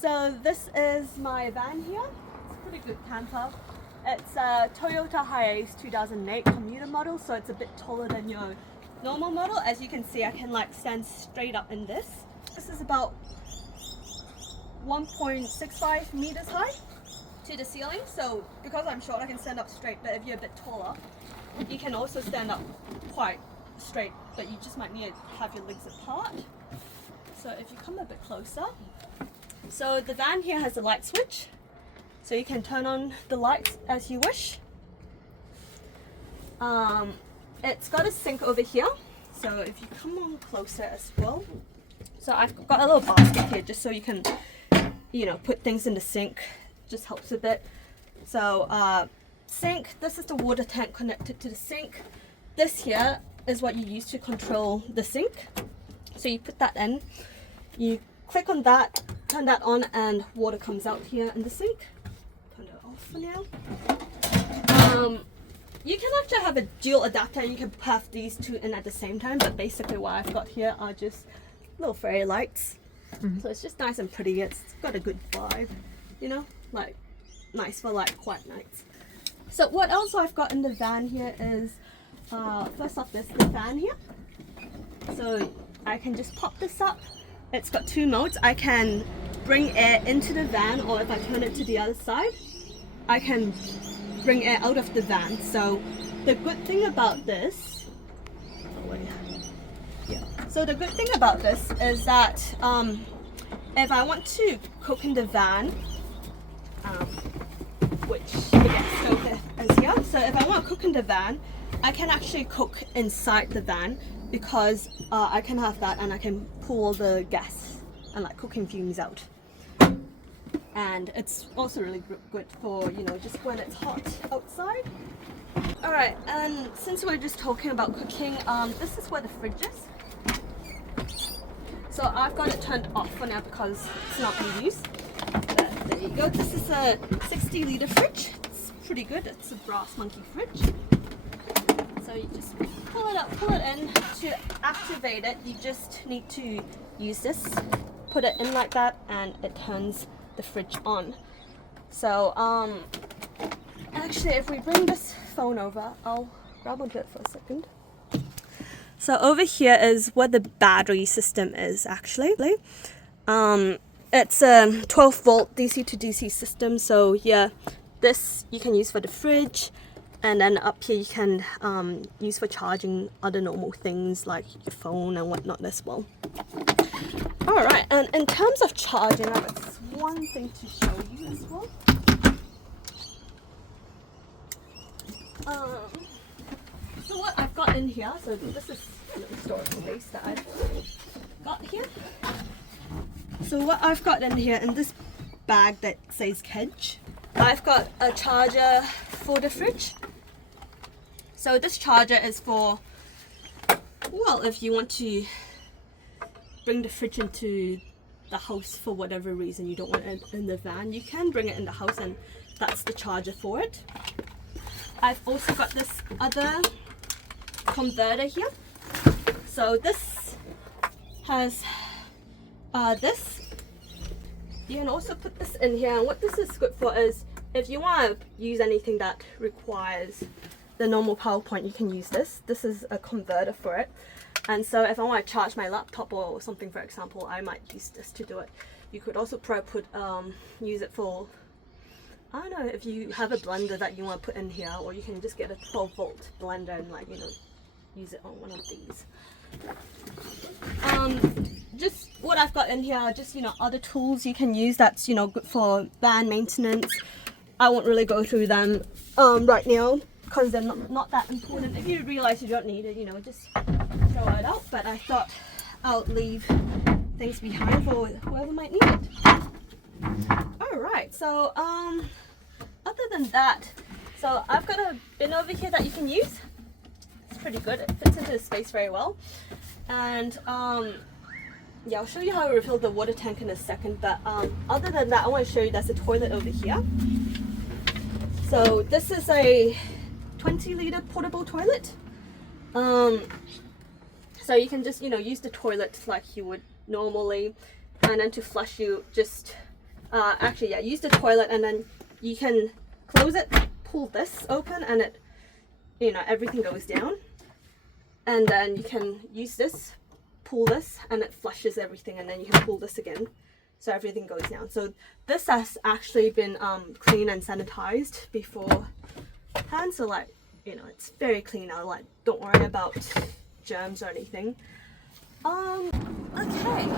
So this is my van here. It's a pretty good camper. It's a Toyota HiAce 2008 commuter model, so it's a bit taller than your normal model. As you can see, I can like stand straight up in this. This is about 1.65 meters high to the ceiling, so because I'm short I can stand up straight, but if you're a bit taller you can also stand up quite straight, but you just might need to have your legs apart. So if you come a bit closer, so the van here has a light switch, so you can turn on the lights as you wish. It's got a sink over here, so if you come on closer as well, so I've got a little basket here just so you can, you know, put things in the sink. Just helps a bit. So sink, this is the water tank connected to the sink. This here is what you use to control the sink. So you put that in, you click on that, turn that on, and water comes out here in the sink. Turn it off for now. You can actually have a dual adapter, you can have these two in at the same time, but basically what I've got here are just little fairy lights. So it's just nice and pretty. It's got a good vibe, you know, like nice for like quiet nights. So what else I've got in the van here is, first off, there's the fan here. So I can just pop this up. It's got two modes. I can bring air into the van, or if I turn it to the other side, I can bring air out of the van. So the good thing about this, so the good thing about this is that if I want to cook in the van, which the gas stove is here, so if I want to cook in the van, I can actually cook inside the van because I can have that and I can pull the gas and like cooking fumes out. And it's also really good for, you know, just when it's hot outside. Alright, and since we're just talking about cooking, this is where the fridge is. So I've got it turned off for now because it's not in use. But there you go. This is a 60-litre fridge. It's pretty good. It's a brass monkey fridge. So you just pull it up, pull it in. To activate it, you just need to use this. Put it in like that and it turns the fridge on. So actually if we bring this phone over, I'll grab onto it for a second. So over here is where the battery system is actually. It's a 12 volt DC to DC system, so yeah, this you can use for the fridge, and then up here you can use for charging other normal things like your phone and whatnot as well. Alright, and in terms of charging, I've got one thing to show you as well. So what I've got in here, so this is a little storage space that I've got here. So what I've got in here, in this bag that says Kedge, I've got a charger for the fridge. So this charger is for, well, if you want to bring the fridge into the house for whatever reason, you don't want it in the van, you can bring it in the house and that's the charger for it. I've also got this other converter here. So this has this. You can also put this in here, and what this is good for is if you want to use anything that requires the normal power point, you can use this. This is a converter for it. And so if I want to charge my laptop or something, for example, I might use this to do it. You could also probably use it for, I don't know, if you have a blender that you want to put in here, or you can just get a 12 volt blender and, like, you know, use it on one of these. Just what I've got in here are just, you know, other tools you can use that's, you know, good for van maintenance. I won't really go through them right now because they're not that important. If you realize you don't need it, you know, just throw it out. But I thought I'll leave things behind for whoever might need it. Alright, so other than that, so I've got a bin over here that you can use. It's pretty good. It fits into the space very well. And yeah, I'll show you how I refill the water tank in a second, but other than that, I want to show you there's a toilet over here. So this is a 20-litre portable toilet. So you can just, you know, use the toilet like you would normally, and then to flush, you just actually, yeah, use the toilet, and then you can close it, pull this open, and it, you know, everything goes down. And then you can use this, pull this, and it flushes everything, and then you can pull this again, so everything goes down. So this has actually been cleaned and sanitized beforehand, so like, you know, it's very clean now. Like, don't worry about germs or anything. Okay,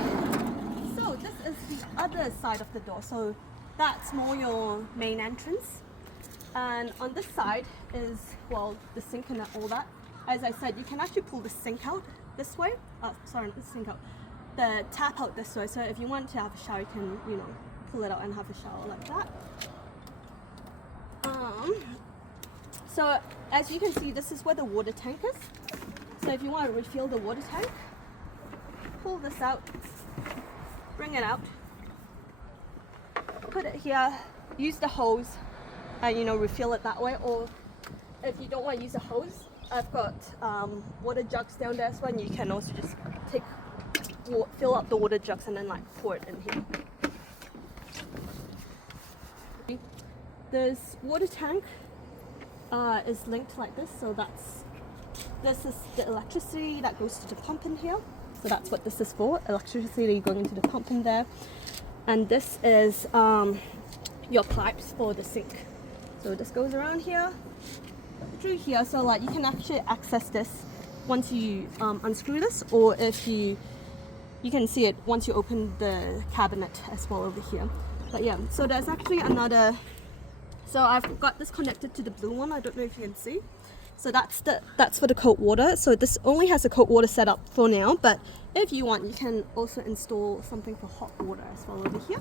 so this is the other side of the door. So that's more your main entrance, and on this side is, well, the sink and all that. As I said, you can actually pull the sink out this way. Sorry, not the sink out, the tap out this way. So if you want to have a shower, you can, you know, pull it out and have a shower like that. So as you can see, this is where the water tank is. So if you want to refill the water tank, pull this out, bring it out, put it here, use the hose, and, you know, refill it that way. Or if you don't want to use a hose, I've got water jugs down there as well, and you can also just fill up the water jugs and then like pour it in here. This water tank is linked like this, so this is the electricity that goes to the pump in here. So that's what this is for, electricity going into the pump in there. And this is your pipes for the sink. So this goes around here, through here, so like you can actually access this once you unscrew this, or if you can see it once you open the cabinet as well over here. But yeah, so there's actually another, so I've got this connected to the blue one. I don't know if you can see. So that's for the cold water. So this only has a cold water setup for now, but if you want, you can also install something for hot water as well over here.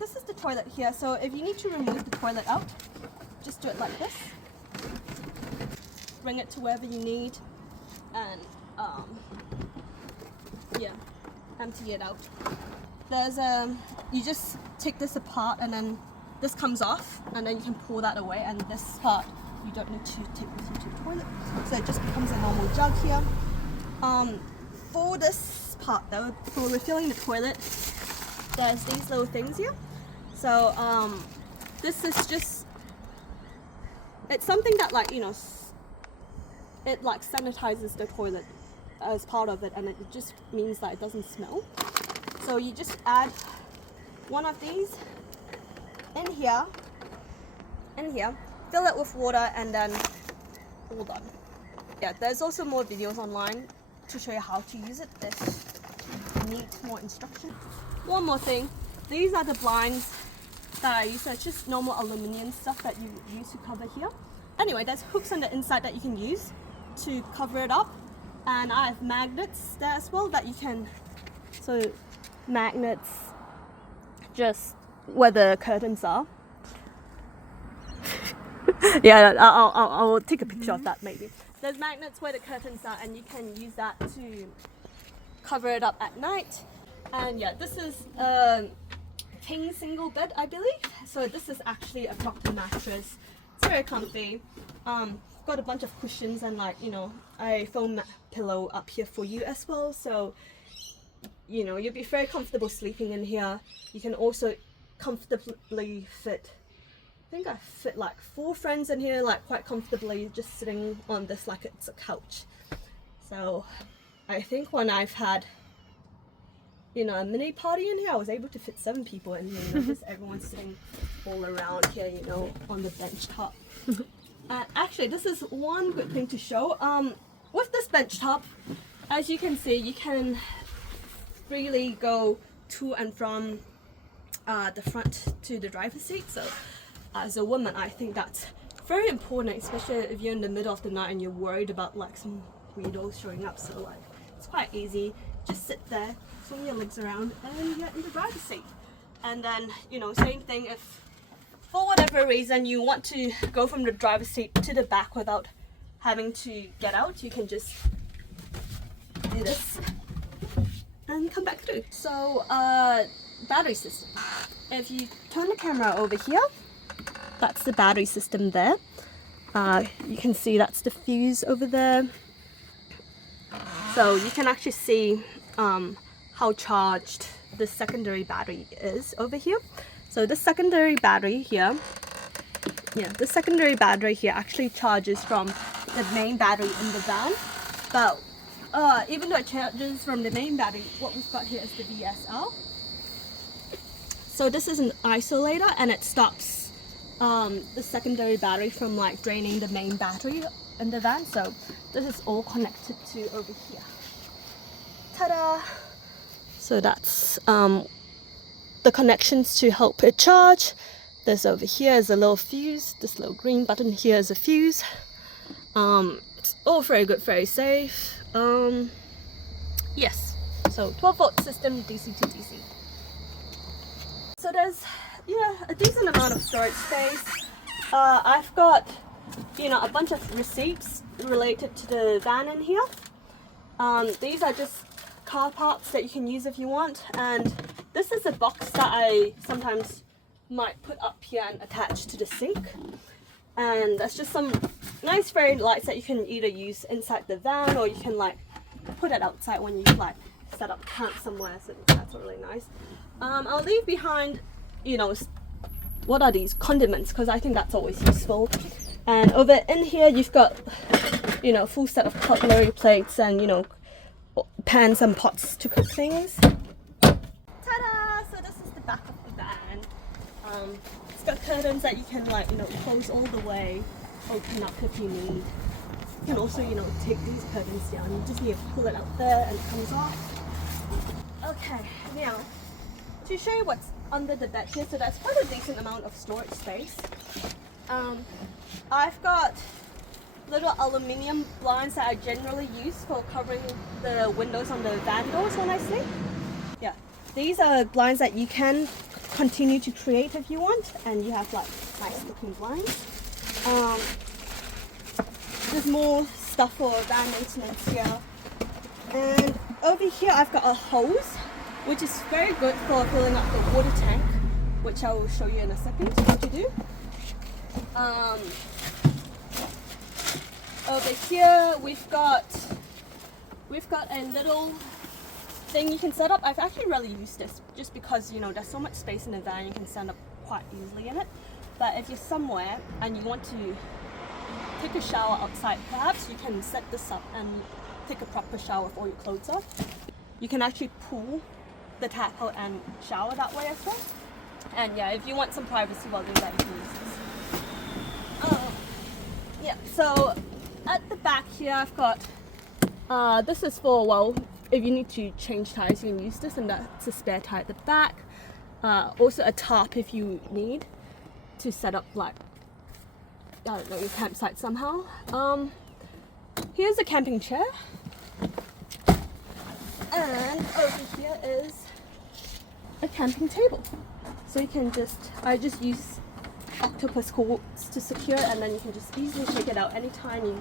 This is the toilet here. So if you need to remove the toilet out, just do it like this. Bring it to wherever you need, and yeah, empty it out. There's you just take this apart, and then this comes off, and then you can pull that away, and this part you don't need to take with you to the toilet, so it just becomes a normal jug here. For this part though, for refilling the toilet, there's these little things here. So this is just, it's something that, like, you know, it like sanitizes the toilet as part of it, and it just means that it doesn't smell. So you just add one of these in here, fill it with water, and then all done. Yeah, there's also more videos online to show you how to use it if you need more instruction. One more thing, these are the blinds that I use. So it's just normal aluminium stuff that you use to cover here. Anyway, there's hooks on the inside that you can use to cover it up, and I have magnets there as well that you can, so magnets just where the curtains are. Yeah, I'll take a picture of that maybe. There's magnets where the curtains are, and you can use that to cover it up at night. And yeah, this is a king single bed, I believe. So this is actually a proper mattress. It's very comfy. Got a bunch of cushions and, like, you know, a foam pillow up here for you as well. So, you know, you'll be very comfortable sleeping in here. You can also comfortably fit, I think I fit like 4 friends in here, like quite comfortably, just sitting on this like it's a couch. So I think when I've had, you know, a mini party in here, I was able to fit 7 people in here, you know, just everyone sitting all around here, you know, on the bench top. Actually, this is one good thing to show. With this bench top, as you can see, you can freely go to and from the front to the driver's seat. So as a woman, I think that's very important, especially if you're in the middle of the night and you're worried about like some weirdos showing up. So like, it's quite easy. Just sit there, swing your legs around, and you're in the driver's seat. And then, you know, same thing, if for whatever reason you want to go from the driver's seat to the back without having to get out, you can just do this and come back through. So battery system, if you turn the camera over here, that's the battery system there. You can see that's the fuse over there, so you can actually see how charged the secondary battery is over here. So this secondary battery here, this secondary battery here actually charges from the main battery in the van. But even though it charges from the main battery, what we've got here is the VSL. So this is an isolator, and it stops the secondary battery from like draining the main battery in the van. So this is all connected to over here. Ta-da! So that's the connections to help it charge. This over here is a little fuse. This little green button here is a fuse. It's all very good, very safe. Yes, so 12-volt system, DC to DC. So there's a decent amount of storage space. I've got a bunch of receipts related to the van in here. These are just car parts that you can use if you want, and this is a box that I sometimes might put up here and attach to the sink. And that's just some nice fairy lights that you can either use inside the van, or you can like put it outside when you like set up camp somewhere. So that's really nice. I'll leave behind, what are these condiments, because I think that's always useful. And over in here you've got a full set of cutlery, plates, and pans and pots to cook things. Ta-da! So this is the back of the van. It's got curtains that you can close all the way, open up if you need. You can also take these curtains down. You just need to pull it out there and it comes off. Okay, now to show you what's under the bed here, so that's quite a decent amount of storage space. I've got little aluminium blinds that I generally use for covering the windows on the van doors when I sleep. Yeah, these are blinds that you can continue to create if you want, and you have like nice looking blinds. There's more stuff for van maintenance here, and over here I've got a hose, which is very good for filling up the water tank, which I will show you in a second what to do. Over here we've got a little thing you can set up. I've actually really used this just because there's so much space in the van, you can stand up quite easily in it. But if you're somewhere and you want to take a shower outside, perhaps you can set this up and take a proper shower with all your clothes off. You can actually pull the tap out and shower that way as well. And yeah, if you want some privacy while doing that, you can use this. Yeah, so at the back here I've got this is for, well, if you need to change tires you can use this, and that's a spare tire at the back. Also a tarp if you need to set up like, I don't know, your campsite somehow. Here's a camping chair, and over here is a camping table. So you can I just use octopus cords to secure it, and then you can just easily take it out anytime you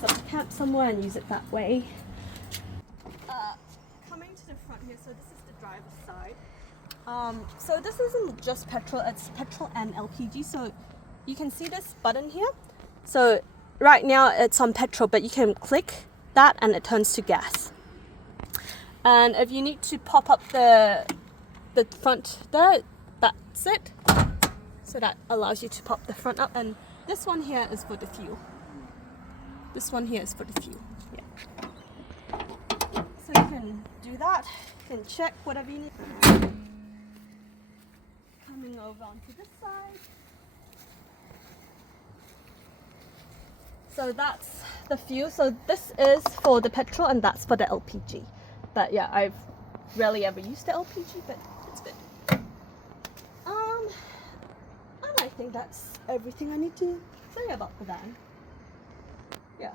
set up camp somewhere and use it that way. Coming to the front here, so this is the driver's side. So this isn't just petrol, it's petrol and LPG. So you can see this button here. So right now it's on petrol, but you can click that and it turns to gas. And if you need to pop up the front there, that's it. So that allows you to pop the front up, and this one here is for the fuel. This one here is for the fuel. Yeah. So you can do that. You can check whatever you need. Coming over onto this side. So that's the fuel. So this is for the petrol and that's for the LPG. But yeah, I've rarely ever used the LPG, but it's good. And I think that's everything I need to say about the van. Yeah.